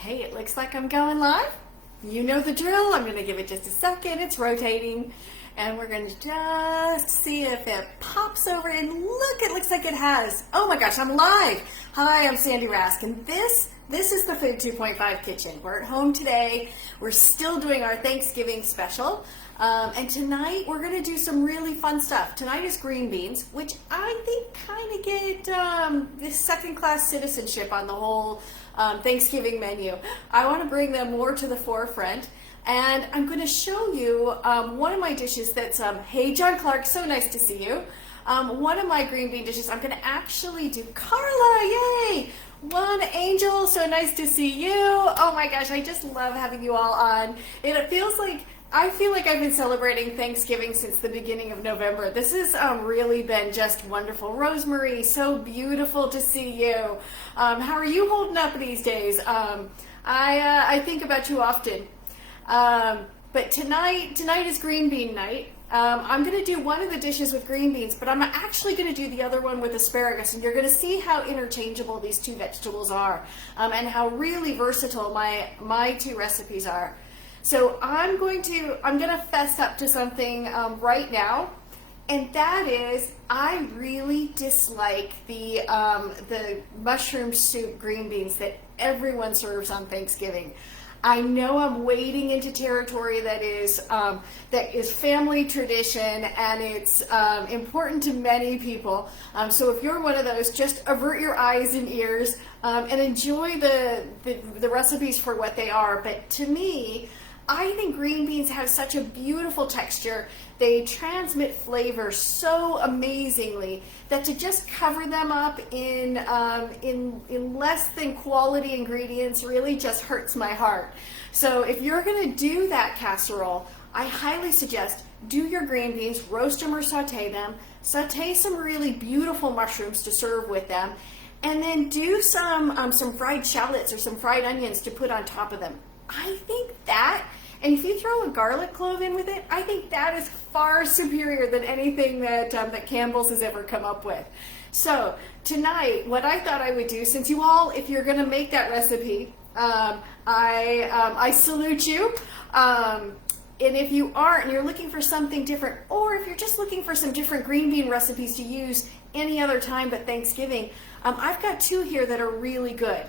Hey, it looks like I'm going live. You know the drill. I'm going to give it just a second. It's rotating. And we're going to just see if it pops over. And look, it looks like it has. Oh my gosh, I'm live. Hi, I'm Sandy Rask. And this is the Food 2.5 kitchen. We're at home today. We're still doing our Thanksgiving special. And tonight we're going to do some really fun stuff. Tonight is green beans, which I think kind of get this second-class citizenship on the whole Thanksgiving menu. I want to bring them more to the forefront. And I'm going to show you one of my dishes that's, hey John Clark, so nice to see you. One of my green bean dishes, I'm going to actually do Carla, yay! One Angel, so nice to see you. Oh my gosh, I just love having you all on. And it feels like, I feel like I've been celebrating Thanksgiving since the beginning of November. This has really been just wonderful. Rosemary, so beautiful to see you. How are you holding up these days? I think about you often. But tonight is green bean night. I'm going to do one of the dishes with green beans, but I'm actually going to do the other one with asparagus, and you're going to see how interchangeable these two vegetables are, and how really versatile my two recipes are. So I'm going to fess up to something right now, and that is I really dislike the mushroom soup green beans that everyone serves on Thanksgiving. I know I'm wading into territory that is family tradition, and it's important to many people. So if you're one of those, just avert your eyes and ears and enjoy the recipes for what they are. But to me, I think green beans have such a beautiful texture. They transmit flavor so amazingly that to just cover them up in less than quality ingredients really just hurts my heart. So if you're going to do that casserole, I highly suggest do your green beans, roast them or saute them, saute some really beautiful mushrooms to serve with them, and then do some fried shallots or some fried onions to put on top of them. I think that, and if you throw a garlic clove in with it, I think that is far superior than anything that Campbell's has ever come up with. So tonight, what I thought I would do, since you all, if you're going to make that recipe, I salute you. And if you aren't, and you're looking for something different, or if you're just looking for some different green bean recipes to use any other time but Thanksgiving, I've got two here that are really good.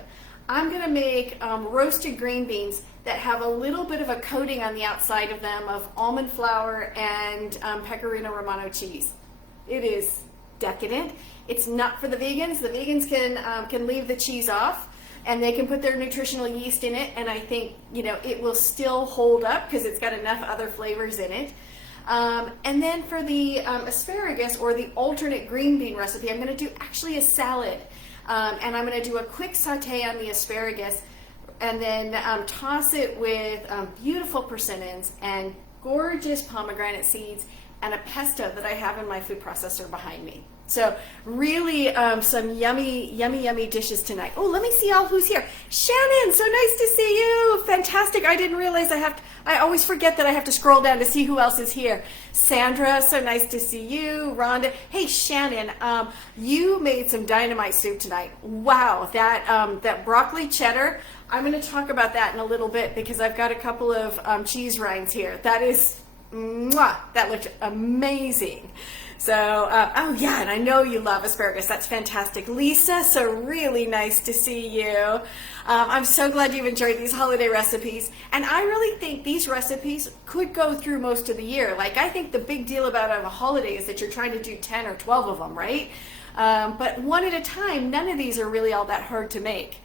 I'm going to make roasted green beans that have a little bit of a coating on the outside of them of almond flour and pecorino romano cheese. It is decadent. It's not for the vegans. The vegans can leave the cheese off, and they can put their nutritional yeast in it, and I think it will still hold up because it's got enough other flavors in it. And then for the asparagus, or the alternate green bean recipe, I'm going to do actually a salad. And I'm going to do a quick saute on the asparagus, and then toss it with beautiful persimmons and gorgeous pomegranate seeds and a pesto that I have in my food processor behind me. So really some yummy dishes tonight. Oh, let me see all who's here. Shannon, so nice to see you. Fantastic. I didn't realize I always forget that I have to scroll down to see who else is here. Sandra, so nice to see you. Rhonda. Hey, Shannon, you made some dynamite soup tonight. Wow, that broccoli cheddar. I'm going to talk about that in a little bit because I've got a couple of cheese rinds here. That is, mwah, that looked amazing. So, oh yeah, and I know you love asparagus. That's fantastic. Lisa, so really nice to see you. I'm so glad you've enjoyed these holiday recipes. And I really think these recipes could go through most of the year. Like, I think the big deal about a holiday is that you're trying to do 10 or 12 of them, right? But one at a time, none of these are really all that hard to make.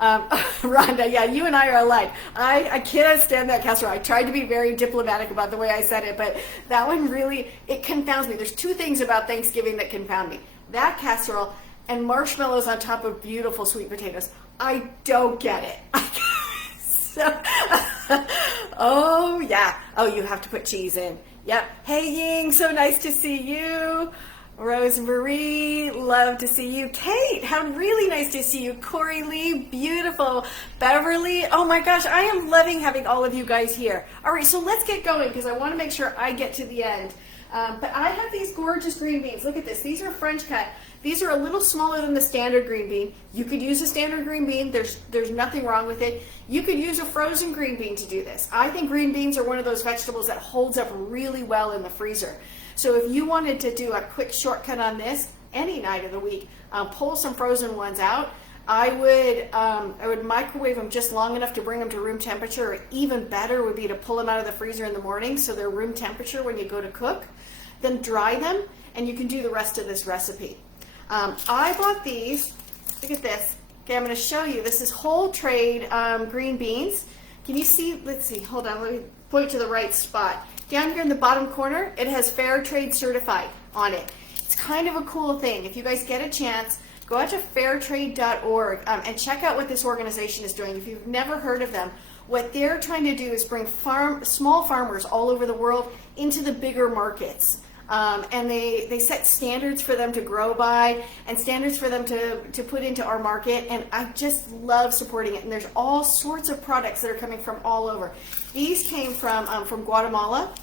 Rhonda, yeah, you and I are alike. I cannot stand that casserole. I tried to be very diplomatic about the way I said it, but that one really, it confounds me. There's two things about Thanksgiving that confound me. That casserole and marshmallows on top of beautiful sweet potatoes. I don't get it. So, oh yeah. Oh, you have to put cheese in. Yep. Hey Ying, so nice to see you. Rosemary, love to see you. Kate, how really nice to see you. Corey Lee, beautiful. Beverly, oh my gosh, I am loving having all of you guys here. All right, so let's get going because I want to make sure I get to the end. But I have these gorgeous green beans. Look at this. These are French cut. These are a little smaller than the standard green bean. You could use a standard green bean. There's nothing wrong with it. You could use a frozen green bean to do this. I think green beans are one of those vegetables that holds up really well in the freezer. So if you wanted to do a quick shortcut on this any night of the week, pull some frozen ones out. I would microwave them just long enough to bring them to room temperature, or even better would be to pull them out of the freezer in the morning so they're room temperature when you go to cook. Then dry them, and you can do the rest of this recipe. I bought these. Look at this. Okay, I'm going to show you. This is whole trade green beans. Can you see? Let's see. Hold on. Let me point to the right spot. Down here in the bottom corner, it has Fair Trade Certified on it. It's kind of a cool thing. If you guys get a chance, go out to fairtrade.org and check out what this organization is doing. If you've never heard of them, what they're trying to do is bring small farmers all over the world into the bigger markets. And they set standards for them to grow by and standards for them to put into our market. And I just love supporting it. And there's all sorts of products that are coming from all over. These came from Guatemala.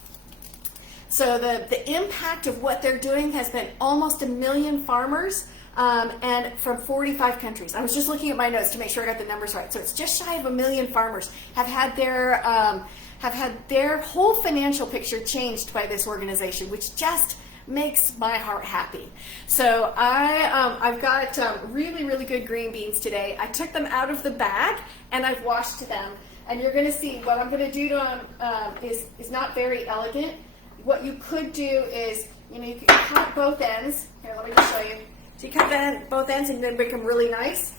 So the impact of what they're doing has been almost 1 million farmers. And from 45 countries. I was just looking at my notes to make sure I got the numbers right. So it's just shy of 1 million farmers have had their whole financial picture changed by this organization, which just makes my heart happy. So I've got really, really good green beans today. I took them out of the bag and I've washed them. And you're going to see what I'm going to do to them is not very elegant. What you could do is, you can cut both ends. Here, let me just show you. So you cut both ends and then make them really nice.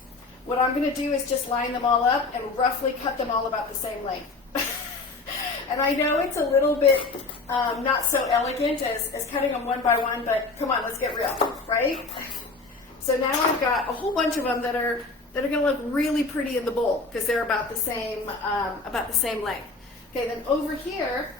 What I'm going to do is just line them all up and roughly cut them all about the same length. And I know it's a little bit not so elegant as cutting them one by one, but come on, let's get real, right? So now I've got a whole bunch of them that are going to look really pretty in the bowl because they're about the same length. Okay, then over here,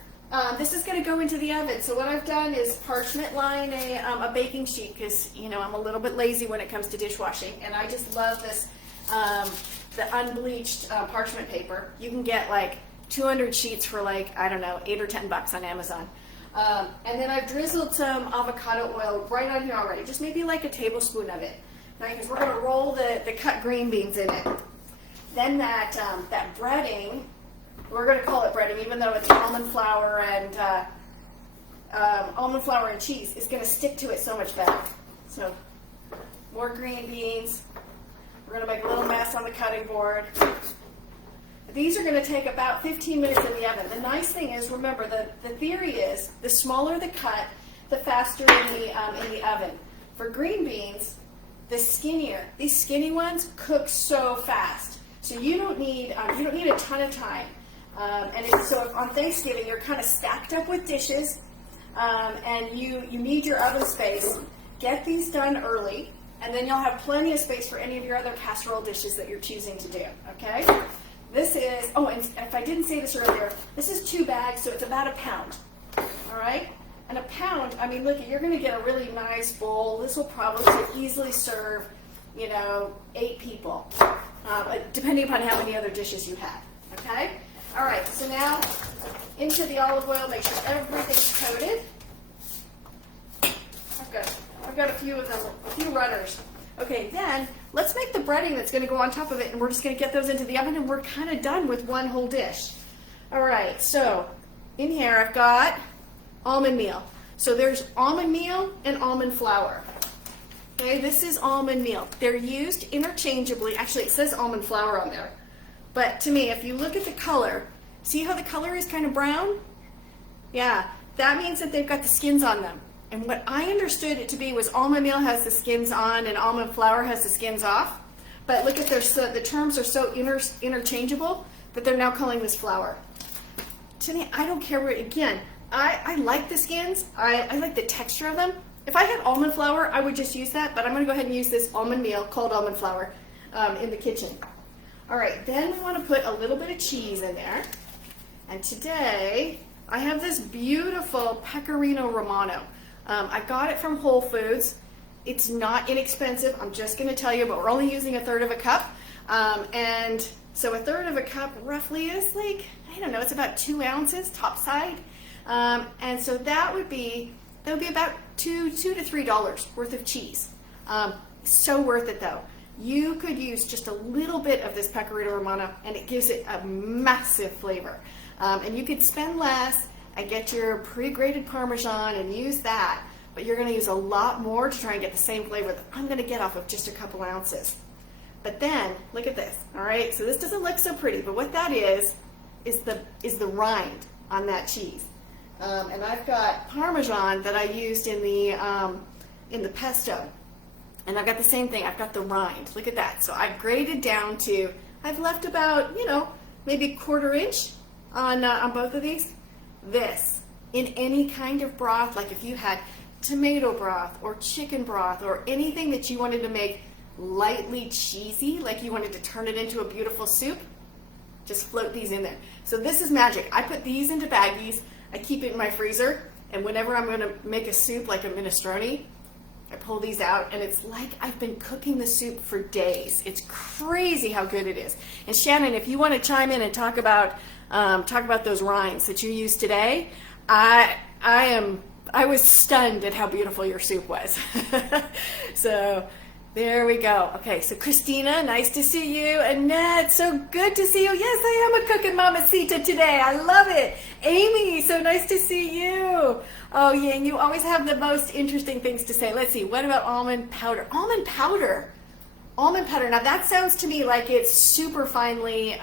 this is going to go into the oven. So what I've done is parchment line a baking sheet because, I'm a little bit lazy when it comes to dishwashing. And I just love this, the unbleached parchment paper. You can get like 200 sheets for like, I don't know, $8 or $10 on Amazon. And then I've drizzled some avocado oil right on here already, just maybe like a tablespoon of it. Now, because we're going to roll the cut green beans in it. Then that breading, we're going to call it breading, even though it's almond flour and cheese, is going to stick to it so much better. So, more green beans. We're going to make a little mess on the cutting board. These are going to take about 15 minutes in the oven. The nice thing is, remember, the theory is the smaller the cut, the faster in the oven. For green beans, the skinnier. These skinny ones cook so fast. So you don't need a ton of time. So if on Thanksgiving you're kind of stacked up with dishes, and you need your oven space, get these done early, and then you'll have plenty of space for any of your other casserole dishes that you're choosing to do. Okay. This is, and if I didn't say this earlier, this is 2 bags, so it's about 1 pound. All right? And 1 pound, look, you're going to get a really nice bowl. This will probably easily serve, 8 people, depending upon how many other dishes you have. Okay? All right, so now into the olive oil, make sure everything's coated. I've got a few of them, a few runners. Okay, then let's make the breading that's going to go on top of it, and we're just going to get those into the oven, and we're kind of done with one whole dish. All right, so in here I've got almond meal. So there's almond meal and almond flour. Okay, this is almond meal. They're used interchangeably. Actually, it says almond flour on there. But to me, if you look at the color, see how the color is kind of brown? Yeah, that means that they've got the skins on them. And what I understood it to be was almond meal has the skins on and almond flour has the skins off. But look at the terms are so interchangeable that they're now calling this flour. To me, I don't care where, again, I like the skins. I like the texture of them. If I had almond flour, I would just use that, but I'm going to go ahead and use this almond meal called almond flour in the kitchen. All right, then we want to put a little bit of cheese in there. And today, I have this beautiful Pecorino Romano. I got it from Whole Foods. It's not inexpensive, I'm just going to tell you, but we're only using 1/3 cup. And so 1/3 cup roughly is like, I don't know, it's about 2 ounces top side. And so that would be that would be about $2 to $3 worth of cheese. So worth it though. You could use just a little bit of this Pecorino Romano and it gives it a massive flavor. And you could spend less and get your pre-grated Parmesan and use that, but you're gonna use a lot more to try and get the same flavor that I'm gonna get off of just a couple ounces. But then, look at this, all right? So this doesn't look so pretty, but what that is the rind on that cheese. And I've got Parmesan that I used in the pesto. And I've got the same thing, I've got the rind. Look at that. So I've graded down to, I've left about, maybe 1/4 inch on both of these. This, in any kind of broth, like if you had tomato broth or chicken broth or anything that you wanted to make lightly cheesy, like you wanted to turn it into a beautiful soup, just float these in there. So this is magic. I put these into baggies, I keep it in my freezer, and whenever I'm gonna make a soup like a minestrone, I pull these out and it's like I've been cooking the soup for days. It's crazy how good it is. And Shannon, if you want to chime in and talk about those rinds that you used today, I was stunned at how beautiful your soup was. So there we go. Okay, so Christina, nice to see you. Annette, so good to see you. Yes, I am a cooking mamacita today. I love it. Amy, so nice to see you. Oh, yeah, you always have the most interesting things to say. Let's see, what about almond powder? Almond powder. Almond powder. Now, that sounds to me like it's super finely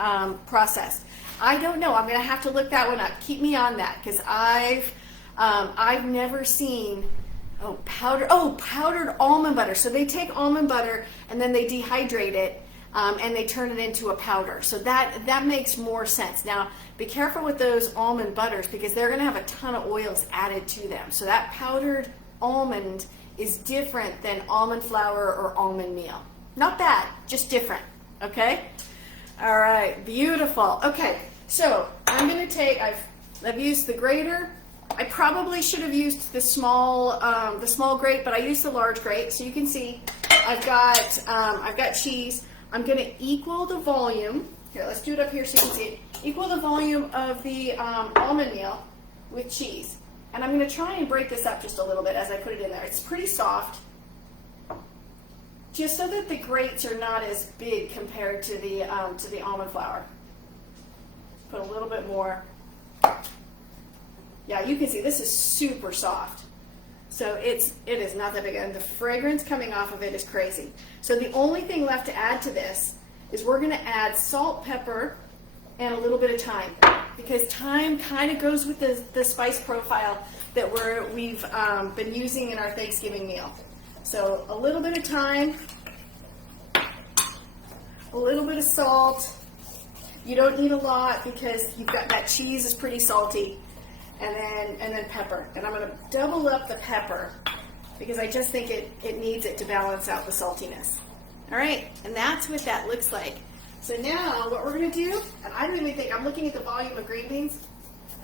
processed. I don't know. I'm going to have to look that one up. Keep me on that, because I've never seen... powdered almond butter. So they take almond butter and then they dehydrate it and they turn it into a powder. So that makes more sense. Now, be careful with those almond butters because they're going to have a ton of oils added to them. So that powdered almond is different than almond flour or almond meal. Not bad, just different. Okay? All right, beautiful. Okay, so I'm going to take, I've used the grater. I probably should have used the small grate, but I used the large grate. So you can see I've got cheese. I'm going to equal the volume. Here, let's do it up here so you can see it. Equal the volume of the almond meal with cheese. And I'm going to try and break this up just a little bit as I put it in there. It's pretty soft, just so that the grates are not as big compared to the almond flour. Put a little bit more. Yeah, you can see this is super soft. So it is not that big, and the fragrance coming off of it is crazy. So the only thing left to add to this is we're going to add salt, pepper, and a little bit of thyme, because thyme kind of goes with the spice profile that we've been using in our Thanksgiving meal. So a little bit of thyme, a little bit of salt. You don't need a lot because you've got that cheese is pretty salty. And then pepper. And I'm going to double up the pepper because I just think it needs it to balance out the saltiness. All right, and that's what that looks like. So now what we're going to do, and I really think, I'm looking at the volume of green beans,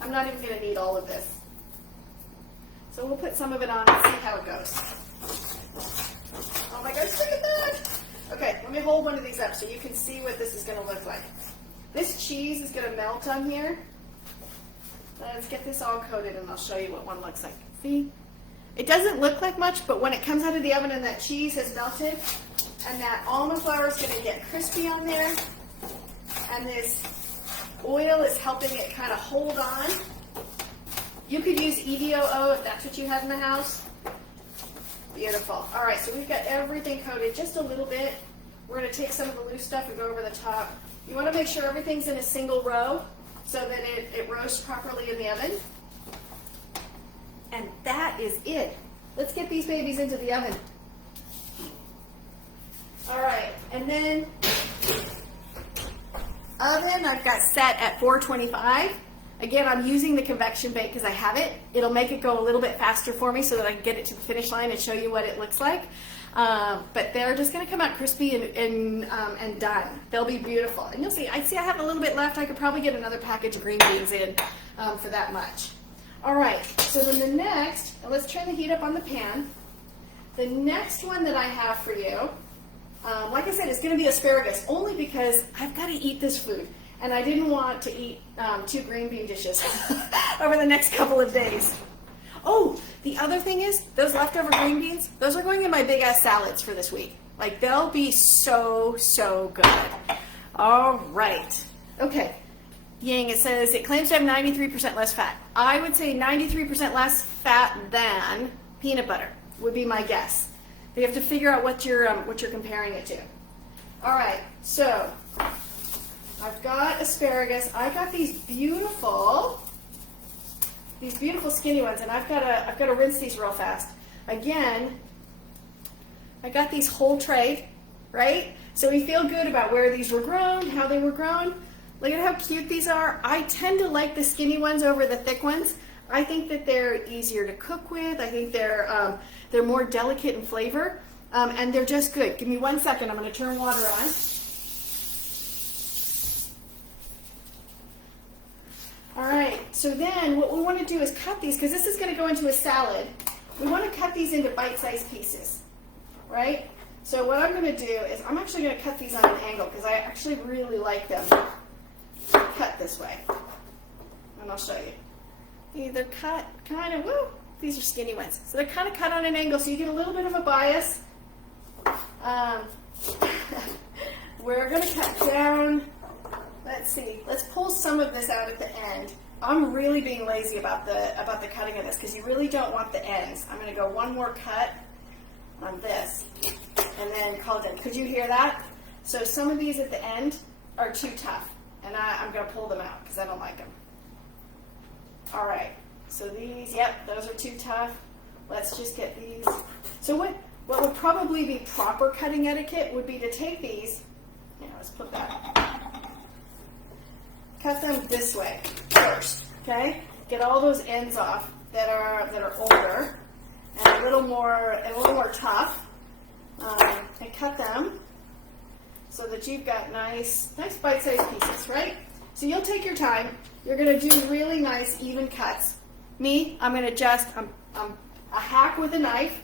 I'm not even going to need all of this. So we'll put some of it on and see how it goes. Oh my gosh, look at that! Okay, let me hold one of these up so you can see what this is going to look like. This cheese is going to melt on here. Let's get this all coated and I'll show you what one looks like. See? It doesn't look like much, but when it comes out of the oven and that cheese has melted and that almond flour is going to get crispy on there and this oil is helping it kind of hold on. You could use EVOO if that's what you have in the house. Beautiful. All right, so we've got everything coated just a little bit. We're going to take some of the loose stuff and go over the top. You want to make sure everything's in a single row so that it roasts properly in the oven. And that is it. Let's get these babies into the oven. All right, and then oven I've got set at 425. Again, I'm using the convection bake because I have it. It'll make it go a little bit faster for me so that I can get it to the finish line and show you what it looks like. But they're just going to come out crispy and done. They'll be beautiful. And you'll see, I have a little bit left. I could probably get another package of green beans in for that much. All right, so then the next, and let's turn the heat up on the pan. The next one that I have for you, like I said, it's going to be asparagus, only because I've got to eat this food. And I didn't want to eat 2 green bean dishes over the next couple of days. Oh, the other thing is, those leftover green beans, those are going in my big ass salads for this week. Like, they'll be so, so good. All right. Okay. Ying, it says it claims to have 93% less fat. I would say 93% less fat than peanut butter would be my guess. But you have to figure out what you're comparing it to. All right. So I've got asparagus. I got these beautiful skinny ones, and I've got to rinse these real fast. Again, I got these whole tray, right? So we feel good about where these were grown, how they were grown. Look at how cute these are. I tend to like the skinny ones over the thick ones. I think that they're easier to cook with. I think they're more delicate in flavor, and they're just good. Give me 1 second. I'm going to turn water on. All right, so then what we want to do is cut these, because this is going to go into a salad. We want to cut these into bite-sized pieces, right? So what I'm going to do is I'm actually going to cut these on an angle, because I actually really like them cut this way. And I'll show you. They're cut kind of, woo, these are skinny ones. So they're kind of cut on an angle, so you get a little bit of a bias. We're going to cut down. Let's see. Let's pull some of this out at the end. I'm really being lazy about the cutting of this, because you really don't want the ends. I'm going to go one more cut on this and then call it in. Could you hear that? So some of these at the end are too tough, and I'm going to pull them out because I don't like them. All right. So these, yep, those are too tough. Let's just get these. So what would probably be proper cutting etiquette would be to take these. Yeah, let's put that. Cut them this way first, okay? Get all those ends off that are older and a little more tough, and cut them so that you've got nice bite-sized pieces, right? So you'll take your time. You're going to do really nice even cuts. Me, I'm going to just a hack with a knife,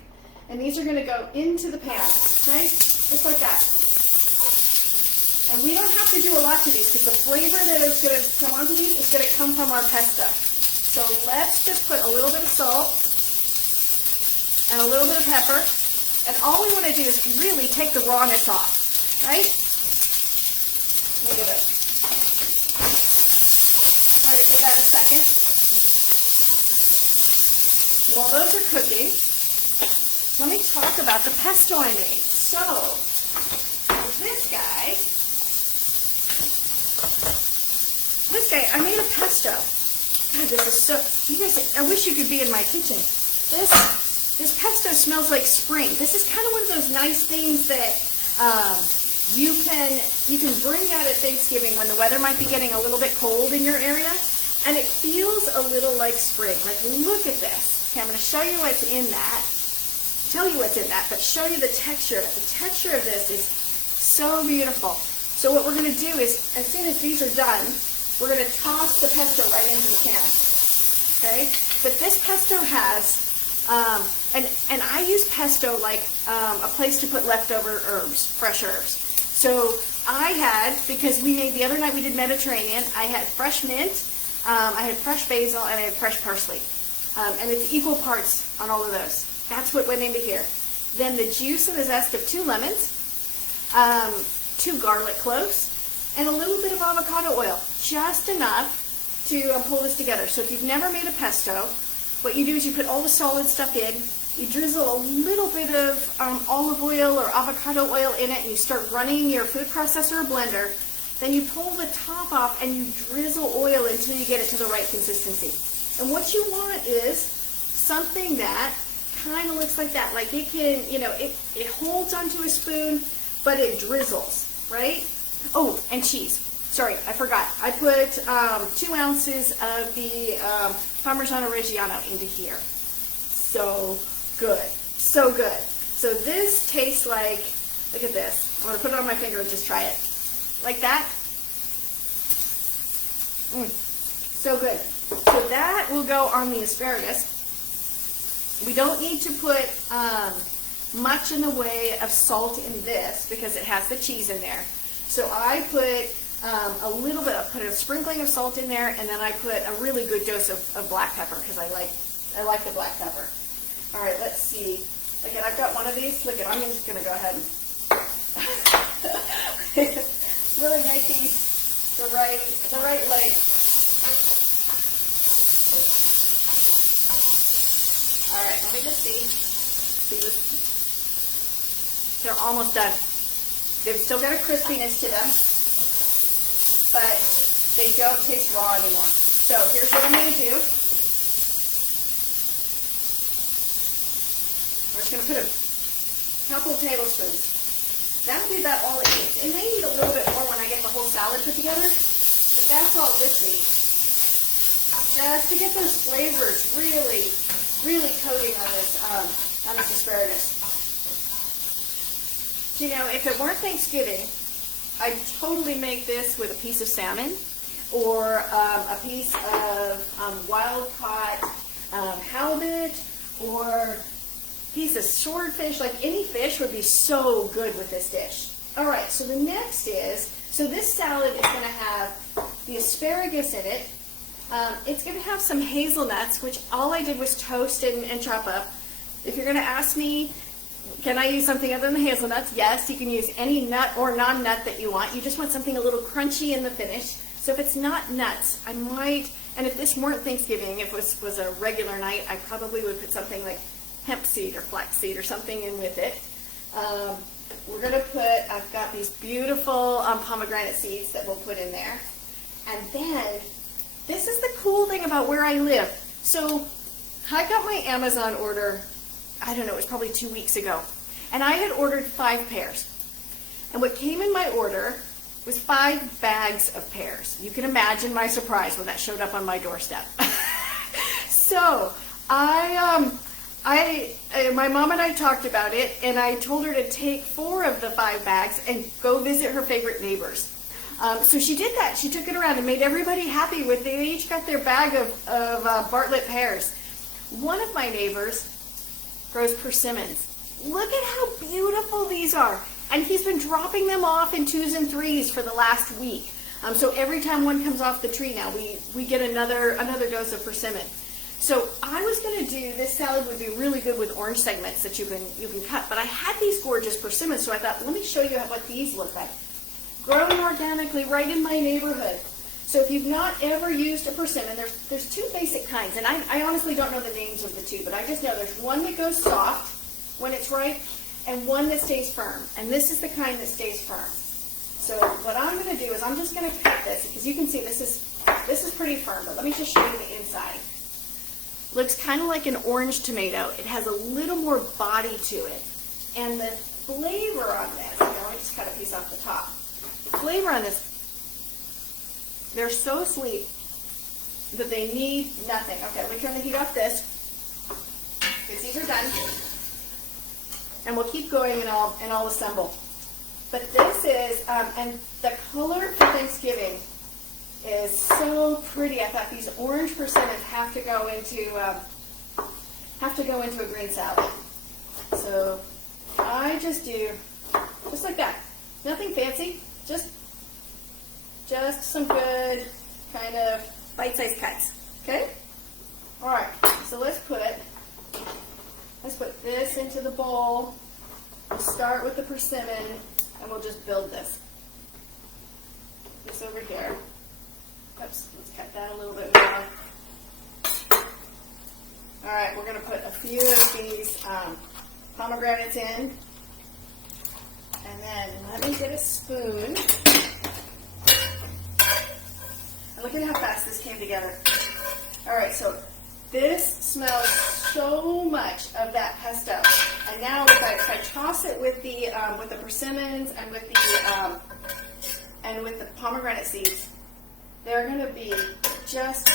and these are going to go into the pan, okay? Just like that. And we don't have to do a lot to these, because the flavor that is going to come onto these is going to come from our pesto. So let's just put a little bit of salt and a little bit of pepper. And all we want to do is really take the rawness off, right? Look at this. Try to give that a second. While those are cooking, let me talk about the pesto I made. So, this guy, I made a pesto. God, this is so, you guys, I wish you could be in my kitchen. This pesto smells like spring. This is kind of one of those nice things that you can bring out at Thanksgiving when the weather might be getting a little bit cold in your area, and it feels a little like spring. Like, look at this. Okay, I'm going to show you what's in that. Tell you what's in that, but show you the texture of it. The texture of this is so beautiful. So what we're going to do is, as soon as these are done, we're going to toss the pesto right into the pan, okay? But this pesto has, and I use pesto like a place to put leftover herbs, fresh herbs. So I had, because we made, the other night we did Mediterranean, I had fresh mint, I had fresh basil, and I had fresh parsley. And it's equal parts on all of those. That's what went into here. Then the juice and the zest of 2 lemons, 2 garlic cloves, and a little bit of avocado oil, just enough to pull this together. So if you've never made a pesto, what you do is you put all the solid stuff in, you drizzle a little bit of olive oil or avocado oil in it, and you start running your food processor or blender. Then you pull the top off and you drizzle oil until you get it to the right consistency. And what you want is something that kind of looks like that. Like, it can, it holds onto a spoon, but it drizzles, right? Oh, and cheese. Sorry, I forgot. I put 2 ounces of the Parmigiano Reggiano into here. So good. So good. So this tastes like, look at this. I'm going to put it on my finger and just try it. Like that. So good. So that will go on the asparagus. We don't need to put much in the way of salt in this, because it has the cheese in there. So I put a little bit, I put a sprinkling of salt in there, and then I put a really good dose of black pepper, because I like I like the black pepper. All right, let's see. Again, I've got one of these. Look, I'm just going to go ahead and really making the right leg. All right, let me just see. See this? They're almost done. They've still got a crispiness to them, but they don't taste raw anymore. So here's what I'm going to do. We're just going to put a couple tablespoons. That'll be about all it needs. It may need a little bit more when I get the whole salad put together, but that's all this needs. Just to get those flavors really, really coating on this asparagus. You know, if it weren't Thanksgiving, I'd totally make this with a piece of salmon or a piece of wild-caught halibut or a piece of swordfish. Like any fish would be so good with this dish. All right, so the next is, so this salad is going to have the asparagus in it. It's going to have some hazelnuts, which all I did was toast and chop up. If you're going to ask me, can I use something other than the hazelnuts? Yes, you can use any nut or non-nut that you want. You just want something a little crunchy in the finish. So if it's not nuts, I might, and if this weren't Thanksgiving, if it was a regular night, I probably would put something like hemp seed or flax seed or something in with it. We're going to put, I've got these beautiful pomegranate seeds that we'll put in there. And then, this is the cool thing about where I live. So I got my Amazon order, I don't know, it was probably 2 weeks ago. And I had ordered 5 pears. And what came in my order was 5 bags of pears. You can imagine my surprise when that showed up on my doorstep. So my mom and I talked about it, and I told her to take 4 of the 5 bags and go visit her favorite neighbors. So she did that. She took it around and made everybody happy with. They each got their bag of Bartlett pears. One of my neighbors grows persimmons. Look at how beautiful these are. And he's been dropping them off in 2s and 3s for the last week. So every time one comes off the tree now, we get another dose of persimmon. So I was going to do, this salad would be really good with orange segments that you can cut. But I had these gorgeous persimmons, so I thought, let me show you what these look like. Grown organically right in my neighborhood. So if you've not ever used a persimmon, there's 2 basic kinds, and I honestly don't know the names of the 2, but I just know there's one that goes soft when it's ripe, and one that stays firm. And this is the kind that stays firm. So what I'm going to do is I'm just going to cut this, because you can see this is pretty firm, but let me just show you the inside. Looks kind of like an orange tomato. It has a little more body to it. And the flavor on this, let me just cut a piece off the top. The flavor on this, they're so sweet that they need nothing. Okay, let me turn the heat off this, because these are done. And we'll keep going and I'll assemble. But this is, and the color for Thanksgiving is so pretty. I thought these orange persimmons have to go into a green salad. So I just do, just like that. Nothing fancy, just some good kind of bite-sized cuts. Okay? All right. So let's put this into the bowl. We'll start with the persimmon, and we'll just build this. This over here. Oops, let's cut that a little bit more. All right, we're going to put a few of these pomegranates in. And then let me get a spoon. And look at how fast this came together. All right, so this smells so much of that pesto. And now if I toss it with the persimmons and with the pomegranate seeds, they're going to be just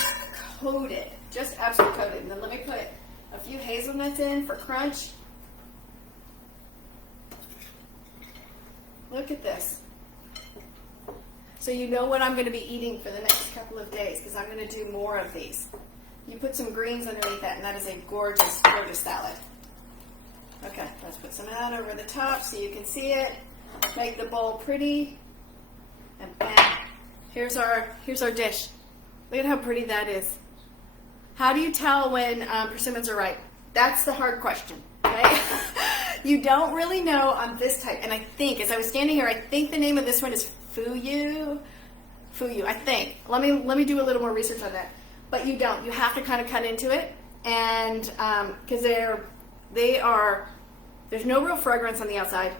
coated, just absolutely coated. And then let me put a few hazelnuts in for crunch. Look at this. So you know what I'm going to be eating for the next couple of days, because I'm going to do more of these. You put some greens underneath that, and that is a gorgeous, gorgeous salad. Okay, let's put some of that over the top so you can see it. Make the bowl pretty. And bam, here's our dish. Look at how pretty that is. How do you tell when persimmons are ripe? That's the hard question, okay? You don't really know on this type. And I think, as I was standing here, I think the name of this one is Fuyu, I think. Let me do a little more research on that. But you don't. You have to kind of cut into it, and because there's no real fragrance on the outside.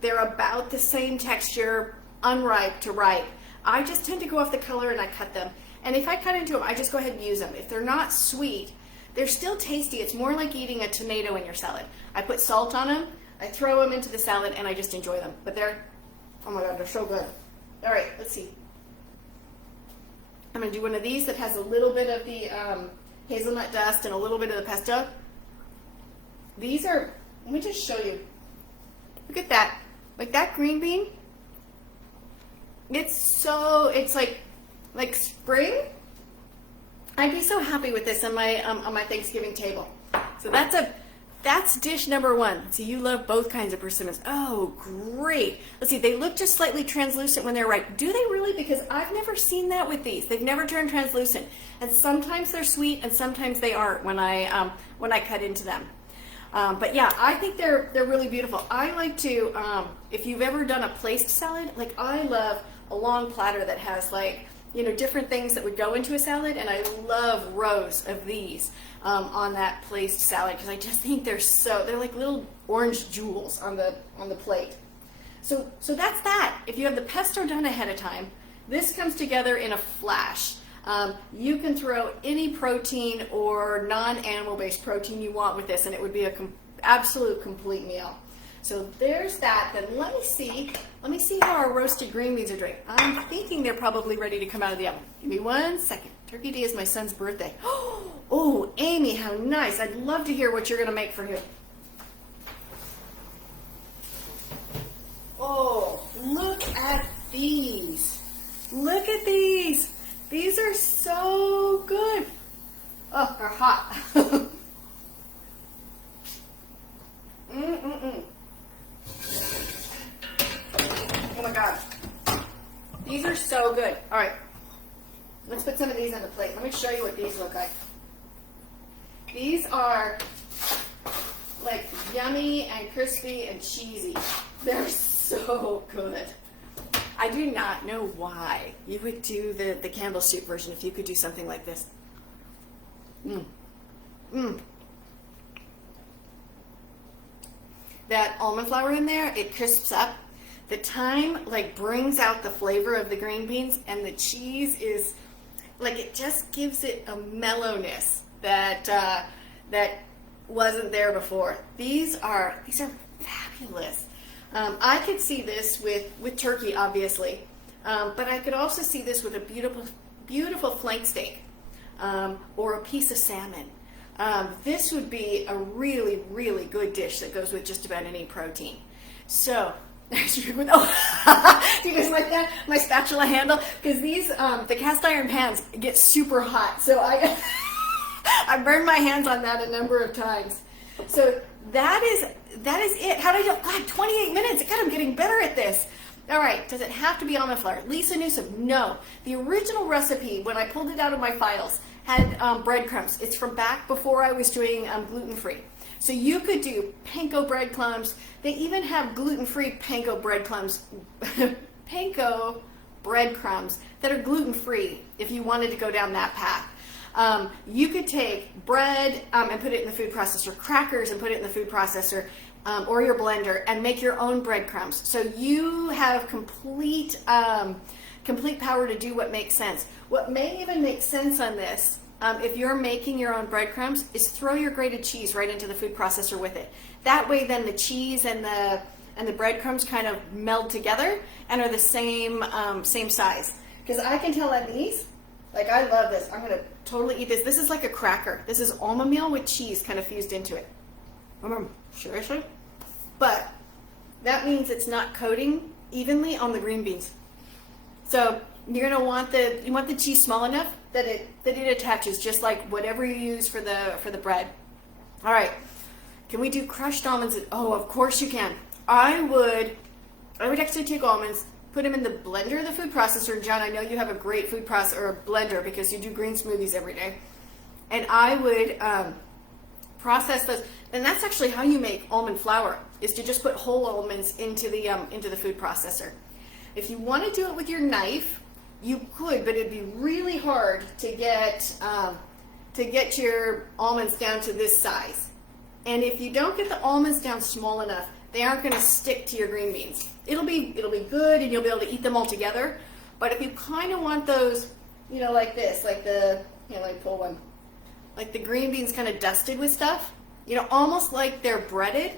They're about the same texture, unripe to ripe. I just tend to go off the color and I cut them. And if I cut into them, I just go ahead and use them. If they're not sweet, they're still tasty. It's more like eating a tomato in your salad. I put salt on them, I throw them into the salad, and I just enjoy them. But oh my God, they're so good. All right, let's see. I'm gonna do one of these that has a little bit of the hazelnut dust and a little bit of the pesto. Let me just show you. Look at that. Like that green bean, it's like spring. I'd be so happy with this on my Thanksgiving table. So that's dish number one. So you love both kinds of persimmons. Oh, great. Let's see, they look just slightly translucent when they're ripe. Do they really? Because I've never seen that with these. They've never turned translucent. And sometimes they're sweet and sometimes they aren't when I cut into them. But yeah, I think they're really beautiful. I like to, if you've ever done a placed salad, like I love a long platter that has different things that would go into a salad, and I love rows of these on that placed salad because I just think they're like little orange jewels on the plate. So that's that. If you have the pesto done ahead of time, this comes together in a flash. You can throw any protein or non-animal based protein you want with this, and it would be an absolute complete meal. So there's that. Then let me see how our roasted green beans are doing. I'm thinking they're probably ready to come out of the oven. Give me 1 second. Turkey Day is my son's birthday. Oh, Amy, how nice. I'd love to hear what you're going to make for him. Oh, look at these. Look at these. These are so good. Oh, they're hot. Oh my God. These are so good. All right. Let's put some of these on the plate. Let me show you what these look like. These are like yummy and crispy and cheesy. They're so good. I do not know why you would do the Campbell soup version if you could do something like this. That almond flour in there, it crisps up. The thyme brings out the flavor of the green beans, and the cheese is it just gives it a mellowness that wasn't there before. These are fabulous. I could see this with turkey, obviously, but I could also see this with a beautiful flank steak or a piece of salmon. This would be a really, really good dish that goes with just about any protein. So, do you guys like that? My spatula handle? Because these, the cast iron pans get super hot. So I burned my hands on that a number of times. So that is it. How did I do? God, 28 minutes. God, I'm getting better at this. All right, does it have to be almond flour? Lisa Newsom, no. The original recipe, when I pulled it out of my files, had breadcrumbs. It's from back before I was doing gluten-free. So you could do panko breadcrumbs. They even have gluten-free panko breadcrumbs, panko breadcrumbs that are gluten-free if you wanted to go down that path. You could take bread and put it in the food processor, crackers and put it in the food processor, or your blender, and make your own breadcrumbs. So you have complete power to do what makes sense. What may even make sense on this, if you're making your own breadcrumbs, is throw your grated cheese right into the food processor with it. That way then the cheese and the breadcrumbs kind of meld together and are the same size. Because I can tell on these, I love this. I'm going to totally eat this. This is like a cracker. This is almond meal with cheese kind of fused into it. Seriously? But that means it's not coating evenly on the green beans. So you're going to want the cheese small enough that it attaches, just like whatever you use for the bread. All right. Can we do crushed almonds? Oh, of course you can. I would actually take almonds, put them in the blender of the food processor. John, I know you have a great food processor or blender because you do green smoothies every day. and I would process those. And that's actually how you make almond flour, is to just put whole almonds into the food processor. If you want to do it with your knife, you could, but it'd be really hard to get your almonds down to this size. And if you don't get the almonds down small enough, they aren't going to stick to your green beans. It'll be good, and you'll be able to eat them all together. But if you kind of want those, like this, like let me pull one, like the green beans kind of dusted with stuff, almost like they're breaded,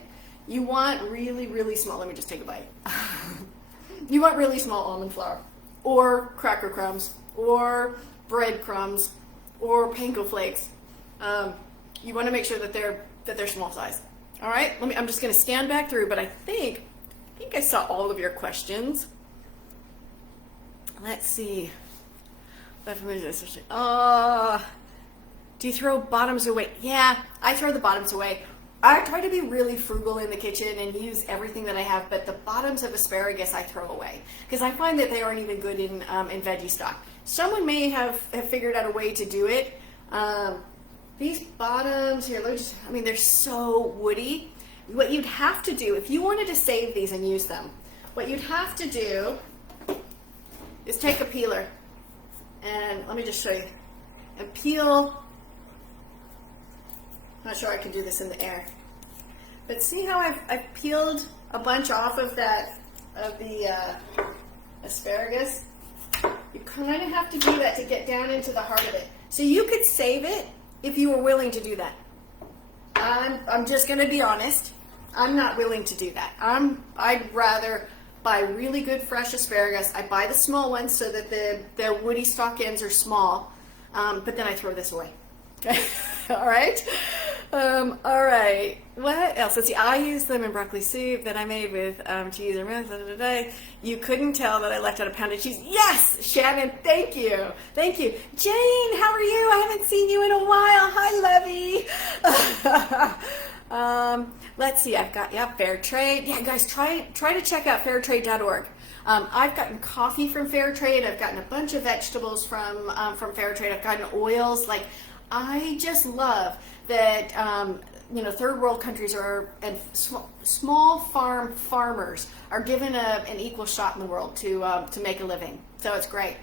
you want really, really small. Let me just take a bite. You want really small almond flour, or cracker crumbs, or bread crumbs, or panko flakes. You want to make sure that they're small size. All right, I'm just going to scan back through, but I think I saw all of your questions. Let's see. Do you throw bottoms away? Yeah, I throw the bottoms away. I try to be really frugal in the kitchen and use everything that I have, but the bottoms of asparagus I throw away because I find that they aren't even good in veggie stock. Someone may have figured out a way to do it. These bottoms here, they're so woody. What you'd have to do, if you wanted to save these and use them, what you'd have to do is take a peeler, and let me just show you, and peel. I'm not sure I can do this in the air, but see how I've peeled a bunch off of the asparagus? You kind of have to do that to get down into the heart of it. So you could save it if you were willing to do that. I'm just going to be honest. I'm not willing to do that. I'd rather buy really good fresh asparagus. I buy the small ones so that the woody stalk ends are small, but then I throw this away. Okay, all right. All right. What else? Let's see. I use them in broccoli soup that I made with cheese and milk. You couldn't tell that I left out a pound of cheese. Yes, Shannon. Thank you. Thank you. Jane, how are you? I haven't seen you in a while. Hi, Lovey. Let's see. I've got Fair Trade. Yeah, guys, try to check out fairtrade.org. I've gotten coffee from Fair Trade. I've gotten a bunch of vegetables from Fair Trade. I've gotten oils. I just love that third world countries and small farmers are given an equal shot in the world to make a living. So it's great.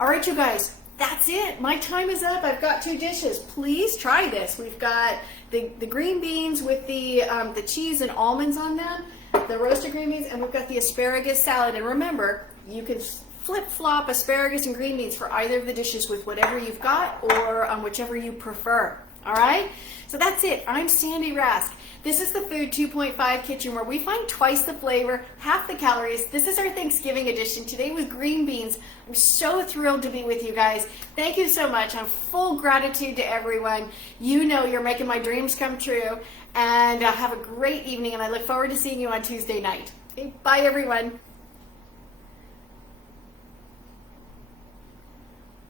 All right, you guys, that's it. My time is up. I've got 2 dishes. Please try this. We've got the green beans with the cheese and almonds on them, the roasted green beans, and we've got the asparagus salad. And remember, you can flip-flop asparagus and green beans for either of the dishes with whatever you've got, or whichever you prefer. All right? So that's it. I'm Sandy Rask. This is the Food 2.5 Kitchen, where we find twice the flavor, half the calories. This is our Thanksgiving edition, today with green beans. I'm so thrilled to be with you guys. Thank you so much. I'm full gratitude to everyone. You're making my dreams come true. And have a great evening, and I look forward to seeing you on Tuesday night. Okay, bye, everyone.